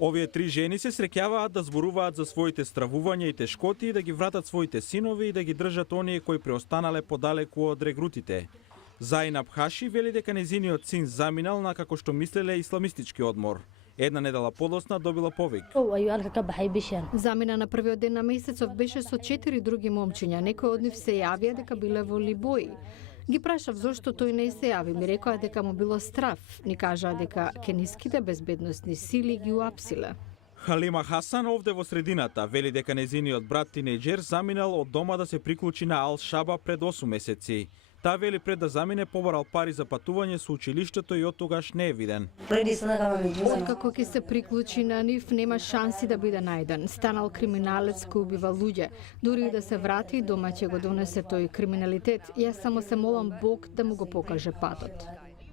Овие три жени се среќаваат да зборуваат за своите стравувања и тешкоти и да ги вратат своите синови и да ги држат оние кои преостанале подалеку од регрутите. Заинаб Хаши вели дека незиниот син заминал на како што мислеле исламистички одмор. Една недела подосна добила повик. Замина на првиот ден на месецов беше со 4 други момчиња. Некои од нив се јавија дека биле во Либои. Ги прашав зошто тој не се јави. Ми рекоа дека му било страв. Ни кажаа дека кениските безбедносни сили ги уапсиле. Халима Хасан овде во средината вели дека незиниот брат тинејџер заминал од дома да се приклучи на Ал-Шаба пред 8 месеци. Таа вели пред да замине побарал пари за патување со училиштето и оттогаш не е виден. Откако ќе се приклучи на нив, нема шанси да биде најден. Станал криминалец кој убива луѓе. Дури и да се врати, дома ќе го донесе тој криминалитет. Јас само се молам Бог да му го покаже патот.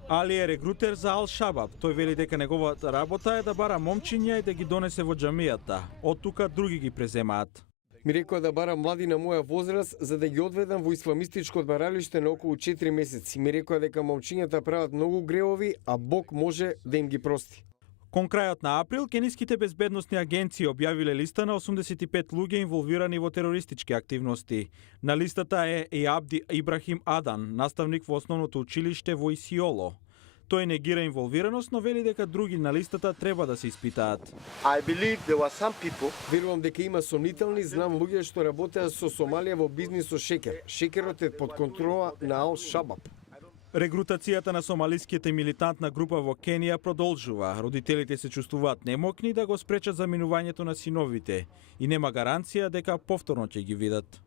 Али е регрутер за Ал-Шабаб. Тој вели дека неговата работа е да бара момчиња и да ги донесе во џамијата. Од тука други ги преземаат. Ми рекоа да барам млади на моја возраст за да ги одведам во исламистичко одмаралиште на околу 4 месеци. Ми рекоа дека момчињата прават многу греови, а Бог може да им ги прости. Кон крајот на април, кениските безбедносни агенции објавиле листа на 85 луѓе инволвирани во терористички активности. На листата е и Абди Ибрахим Адан, наставник во основното училиште во Исиоло. Тој негира инволвираност, но вели дека други на листата треба да се испитаат. Верувам дека има сомнителни, знам луѓе што работеа со Сомалија во бизнис со шекер. Шекерот е под контрола на Ал-Шабаб. Регрутацијата на сомалиските милитантна група во Кенија продолжува. Родителите се чувствуваат немокни да го спречат заминувањето на синовите и нема гаранција дека повторно ќе ги видат.